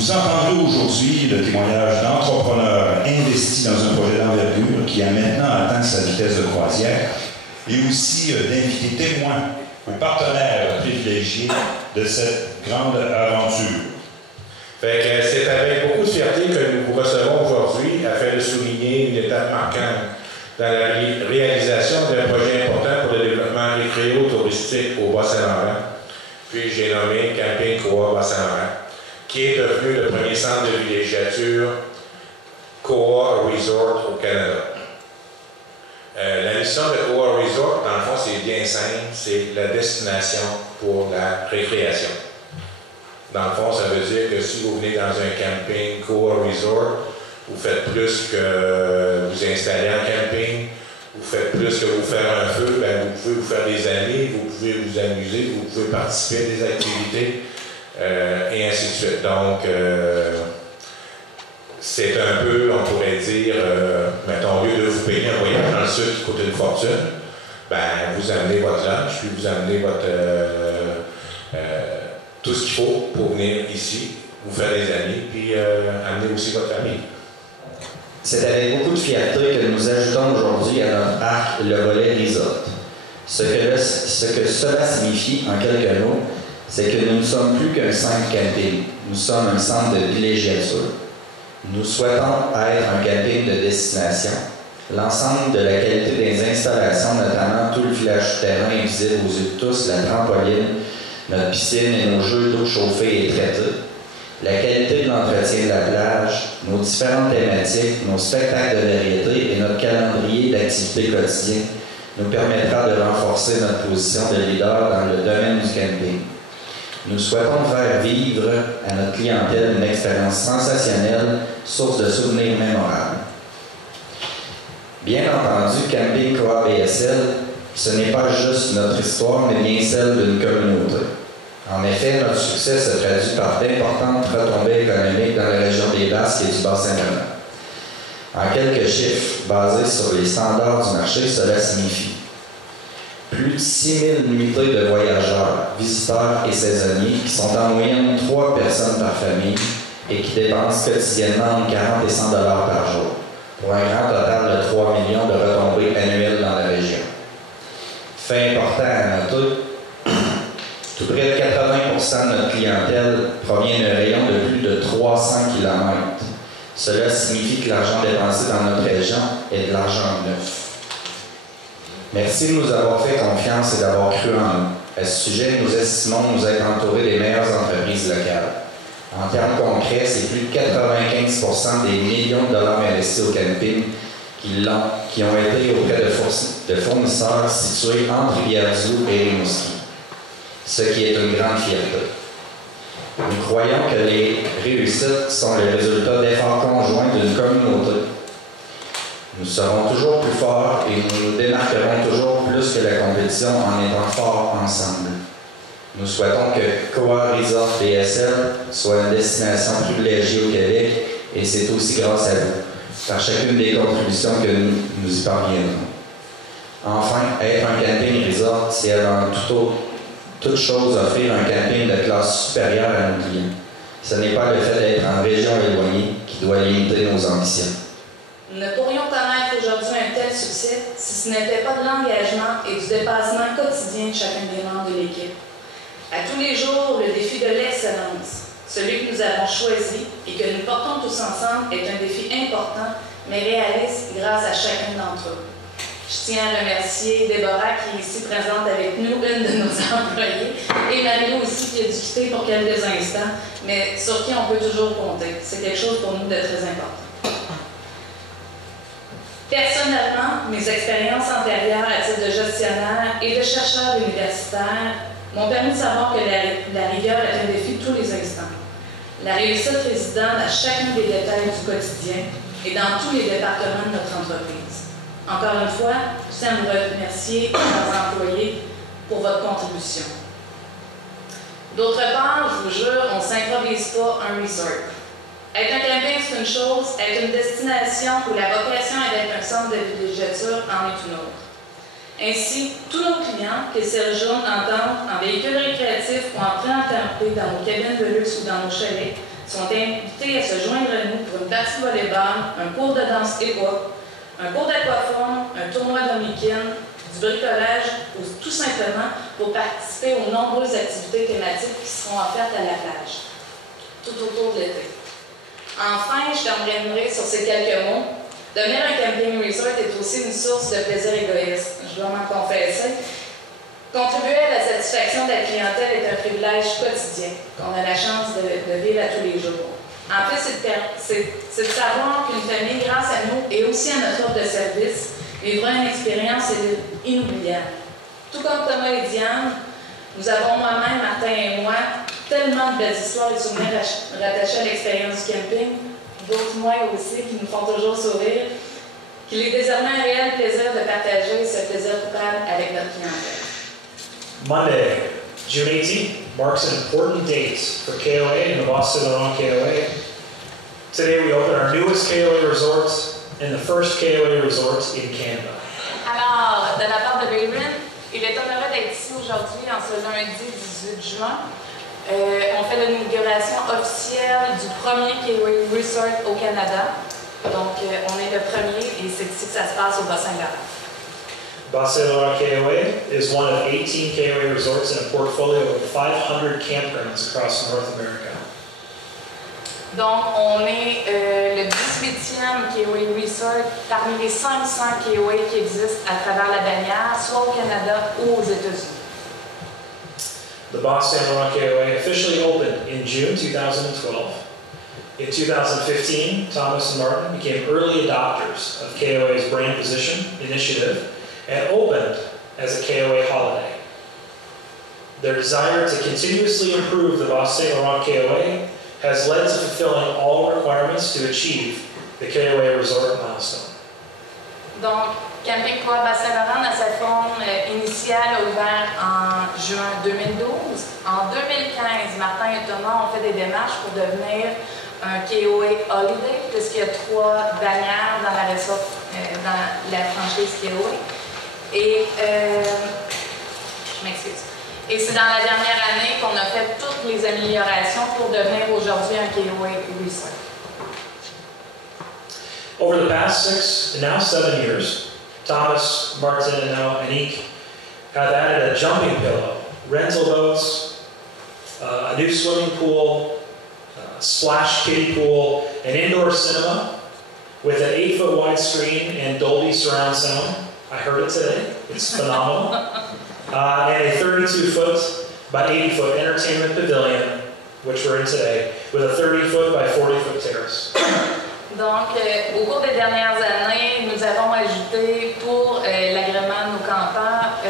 Vous entendrez aujourd'hui le témoignage d'entrepreneurs investis dans un projet d'envergure qui a maintenant atteint sa vitesse de croisière et aussi d'invités témoins ou partenaires privilégiés de cette grande aventure. Fait que c'est avec beaucoup de fierté que nous vous recevons aujourd'hui afin de souligner une étape marquante dans la réalisation d'un projet important pour le développement récréo-touristique au Bas-Saint-Laurent. Puis j'ai nommé Camping Koa Bas-Saint-Laurent, qui est devenu le premier centre de villégiature Koa Resort au Canada. La mission de Koa Resort, dans le fond, c'est bien simple, c'est la destination pour la récréation. Dans le fond, ça veut dire que si vous venez dans un camping Koa Resort, vous faites plus que vous installer en camping, vous faites plus que vous faire un feu, bien, vous pouvez vous faire des amis, vous pouvez vous amuser, vous pouvez participer à des activités, et ainsi de suite. Donc, c'est un peu, on pourrait dire, mettons, au lieu de vous payer un voyage dans le sud qui coûte une fortune, ben, vous amenez votre lunch, puis vous amenez votre, tout ce qu'il faut pour venir ici, vous faire des amis, puis amener aussi votre famille. C'est avec beaucoup de fierté que nous ajoutons aujourd'hui à notre arc le volet resort. Ce que cela signifie, en quelques mots, c'est que nous ne sommes plus qu'un simple camping. Nous sommes un centre de villégiature. Nous souhaitons être un camping de destination. L'ensemble de la qualité des installations, notamment tout le village souterrain est visible aux yeux de tous, la trampoline, notre piscine et nos jeux d'eau chauffée et traités. La qualité de l'entretien de la plage, nos différentes thématiques, nos spectacles de variété et notre calendrier d'activités quotidiennes nous permettra de renforcer notre position de leader dans le domaine du camping. Nous souhaitons faire vivre à notre clientèle une expérience sensationnelle, source de souvenirs mémorables. Bien entendu, Camping Koa BSL, ce n'est pas juste notre histoire, mais bien celle d'une communauté. En effet, notre succès se traduit par d'importantes retombées économiques dans la région des Basques et du Bas-Saint-Laurent. En quelques chiffres, basés sur les standards du marché, cela signifie plus de 6 000 nuitées de voyageurs, visiteurs et saisonniers qui sont en moyenne 3 personnes par famille et qui dépensent quotidiennement entre 40 et 100 $ par jour, pour un grand total de 3 millions de retombées annuelles dans la région. Fait important à noter, tout près de 80% de notre clientèle provient d'un rayon de plus de 300 km. Cela signifie que l'argent dépensé dans notre région est de l'argent neuf. Merci de nous avoir fait confiance et d'avoir cru en nous. À ce sujet, nous estimons nous être entourés des meilleures entreprises locales. En termes concrets, c'est plus de 95% des millions de dollars investis au camping qui ont été auprès de fournisseurs situés entre Rivière-du-Loup et Rimouski, ce qui est une grande fierté. Nous croyons que les réussites sont le résultat d'efforts conjoints d'une communauté. Nous serons toujours plus forts et nous nous démarquerons toujours plus que la compétition en étant forts ensemble. Nous souhaitons que Koa Resort BSL soit une destination privilégiée au Québec et c'est aussi grâce à vous, par chacune des contributions que nous y parviendrons. Enfin, être un camping resort, c'est avant toute chose offrir un camping de classe supérieure à nos clients. Ce n'est pas le fait d'être en région éloignée qui doit limiter nos ambitions. Nous ne pourrions connaître aujourd'hui un tel succès si ce n'était pas de l'engagement et du dépassement quotidien de chacun des membres de l'équipe. À tous les jours, le défi de l'excellence, celui que nous avons choisi et que nous portons tous ensemble, est un défi important, mais réaliste grâce à chacun d'entre eux. Je tiens à remercier Déborah qui est ici présente avec nous, une de nos employées, et Marie aussi qui a dû quitter pour quelques instants, mais sur qui on peut toujours compter. C'est quelque chose pour nous de très important. Personnellement, mes expériences antérieures à titre de gestionnaire et de chercheur universitaire m'ont permis de savoir que la rigueur est un défi tous les instants. La réussite résidant dans chacun des détails du quotidien et dans tous les départements de notre entreprise. Encore une fois, je tiens à vous remercier, nos employés, pour votre contribution. D'autre part, je vous jure, on ne s'improvise pas un resort. Être un camping, c'est une chose, être une destination où la vocation est d'être un centre de villégiature en est une autre. Ainsi, tous nos clients, qu'ils séjournent en tente, en véhicule récréatif ou en pré-encampé dans nos cabines de luxe ou dans nos chalets, sont invités à se joindre à nous pour une partie de volleyball, un cours de danse hip-hop, un cours d'aquaforme, un tournoi dominicain, du bricolage ou tout simplement pour participer aux nombreuses activités thématiques qui seront offertes à la plage, tout autour de l'été. Enfin, je terminerai sur ces quelques mots. Devenir un camping resort est aussi une source de plaisir égoïste, je dois m'en confesser. Contribuer à la satisfaction de la clientèle est un privilège quotidien qu'on a la chance de vivre à tous les jours. En plus, c'est de savoir qu'une famille, grâce à nous et aussi à notre offre de service, vivra une expérience inoubliable. Tout comme Thomas et Diane, nous avons moi-même, Martin et moi, tellement de belles histoires et de souvenirs rattachés à l'expérience du camping, d'autres moi aussi, qui nous font toujours sourire, qu'il est désormais un réel plaisir de partager ce plaisir coupable avec notre clientèle. Monday, June 18th, marks an important date for KOA and the Bas Saint-Laurent KOA. Today we open our newest KOA resort and the first KOA resort in Canada. Alors, de la part de Bayron, il est honoré d'être ici aujourd'hui, en ce lundi 18 juin. On fait l'inauguration officielle du premier KOA Resort au Canada. Donc, on est le premier et c'est ici que ça se passe au Bas-Saint-Laurent. Bas Saint-Laurent KOA is one of 18 KOA resorts in a portfolio of 500 campgrounds across North America. Donc, on est le 18e KOA Resort parmi les 500 KOA qui existent à travers la bannière, soit au Canada ou aux États-Unis. The Bas Saint-Laurent KOA officially opened in June 2012. In 2015, Thomas and Martin became early adopters of KOA's brand position initiative and opened as a KOA holiday. Their desire to continuously improve the Bas Saint-Laurent KOA has led to fulfilling all requirements to achieve the KOA Resort milestone. Donc, Camping Croix Bas-Saint-Laurent, dans sa forme initiale, a ouvert en juin 2012. En 2015, Martin et Thomas ont fait des démarches pour devenir un KOA Holiday, puisqu'il y a 3 bannières dans la resort, dans la franchise KOA. Et, je m'excuse. Et c'est dans la dernière année qu'on a fait toutes les améliorations pour devenir aujourd'hui un KOA Resort. Over the past 6 and now 7 years, Thomas, Martin, and now Anique have added a jumping pillow, rental boats, a new swimming pool, a splash kiddie pool, an indoor cinema with an 8-foot wide screen and Dolby surround sound. I heard it today. It's phenomenal. And a 32-foot by 80-foot entertainment pavilion, which we're in today, with a 30-foot by 40-foot terrace. Donc, au cours des dernières années, nous avons ajouté pour l'agrément de nos campeurs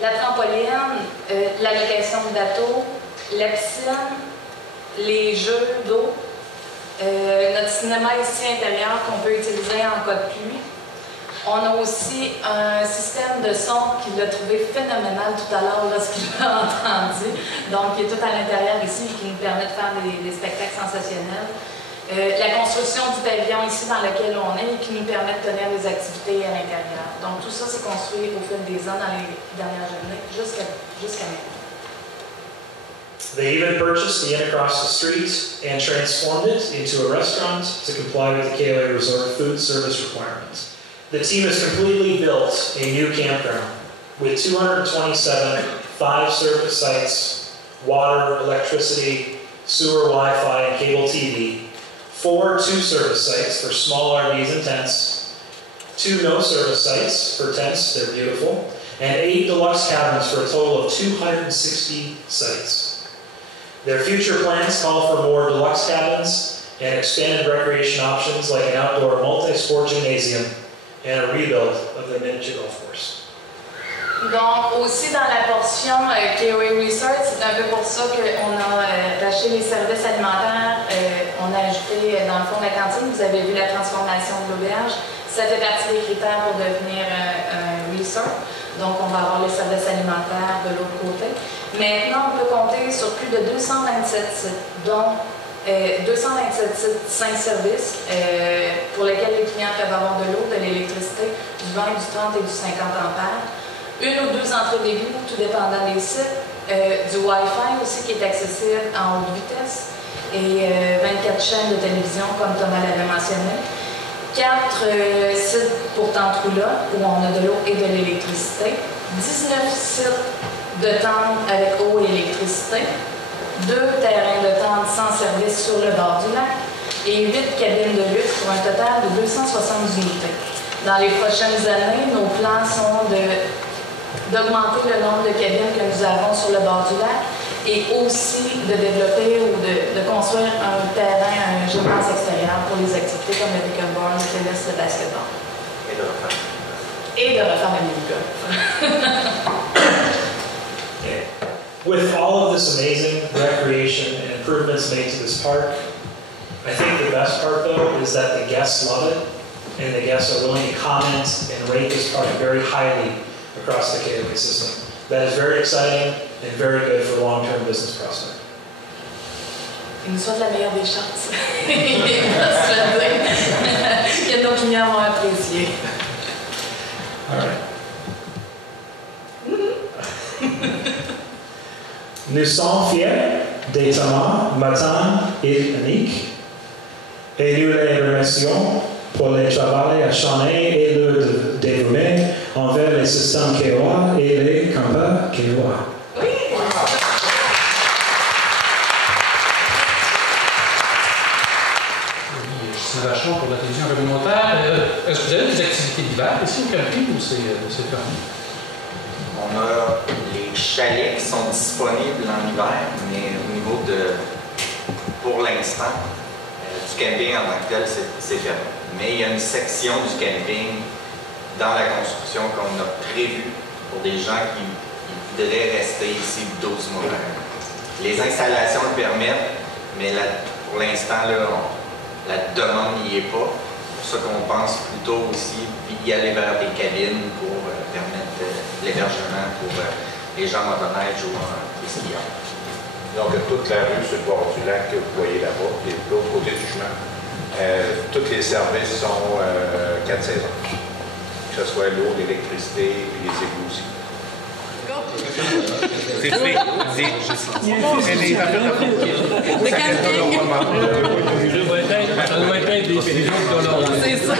la trampoline, la location de bateau, la piscine, les jeux d'eau, notre cinéma ici intérieur qu'on peut utiliser en cas de pluie. On a aussi un système de son qu'il a trouvé phénoménal tout à l'heure lorsqu'il l'a entendu, donc qui est tout à l'intérieur ici et qui nous permet de faire des spectacles sensationnels. La construction du pavillon ici dans lequel on est et qui nous permet de tenir des activités à l'intérieur. Donc tout ça s'est construit au fil des ans dans les dernières années jusqu'à maintenant. They even purchased the inn across the street and transformed it into a restaurant to comply with the KOA Resort food service requirements. The team has completely built a new campground with 227 5-service sites, water, electricity, sewer, Wi-Fi, and cable TV, 4 2-service sites for small RVs and tents, 2 no-service sites for tents, they're beautiful, and 8 deluxe cabins for a total of 260 sites. Their future plans call for more deluxe cabins and expanded recreation options like an outdoor multi-sport gymnasium and a rebuild of the miniature golf course. Donc, aussi dans la portion KOA Resort, c'est un peu pour ça qu'on a racheté les services alimentaires. On a ajouté dans le fond de la cantine, vous avez vu la transformation de l'auberge. Ça fait partie des critères pour devenir un resort. Donc, on va avoir les services alimentaires de l'autre côté. Maintenant, on peut compter sur plus de 227 sites, dont 227 sites, 5 services pour lesquels les clients peuvent avoir de l'eau, de l'électricité, du 20, du 30 et du 50 ampères. 1 ou 2 entrées d'égout, tout dépendant des sites. Du Wi-Fi aussi qui est accessible en haute vitesse. et 24 chaînes de télévision, comme Thomas l'avait mentionné. 4 sites pour Tantroula, où on a de l'eau et de l'électricité. 19 sites de tentes avec eau et électricité. 2 terrains de tente sans service sur le bord du lac. Et 8 cabines de luxe pour un total de 270 unités. Dans les prochaines années, nos plans sont d'augmenter le nombre de cabines que nous avons sur le bord du lac et aussi de développer ou de construire un terrain, un gymnase extérieur pour les activités comme le pickleball, le tennis, le basketball. Et de refaire le mini-golf. Okay. With all of this amazing recreation and improvements made to this park, I think the best part though is that the guests love it and the guests are willing to comment and rate this park very highly across the KOA system. That is very exciting and very good for long-term business prospect. Il nous souhaite la meilleure des chances. Que nos clients vont apprécier. All right. Nous sommes fiers des Thomas, Matan et Annick et nous les remercions pour le travail acharné et leur dévouement envers les systèmes KOA et les campeurs KOA. Oui! C'est Vachon pour la télévision communautaire. Est-ce que vous avez des activités d'hiver ici au camping ou c'est fermé? On a les chalets qui sont disponibles en hiver, mais au niveau de, pour l'instant, du camping en tant que tel, c'est fermé. Mais il y a une section du camping dans la construction qu'on a prévue pour des gens qui voudraient rester ici 12 mois. Les installations le permettent, mais là, pour l'instant, la demande n'y est pas. C'est pour ça qu'on pense plutôt aussi y aller vers des cabines pour permettre l'hébergement pour les gens motoneiges ou les skieurs. Donc, toute la rue sur le bord du lac que vous voyez là-bas, et de l'autre côté du chemin, tous les services sont 4 saisons. Que ce soit l'eau, l'électricité et les égouts aussi. C'est fait. Le camping. Je vais être des pigeons de l'or. C'est ça.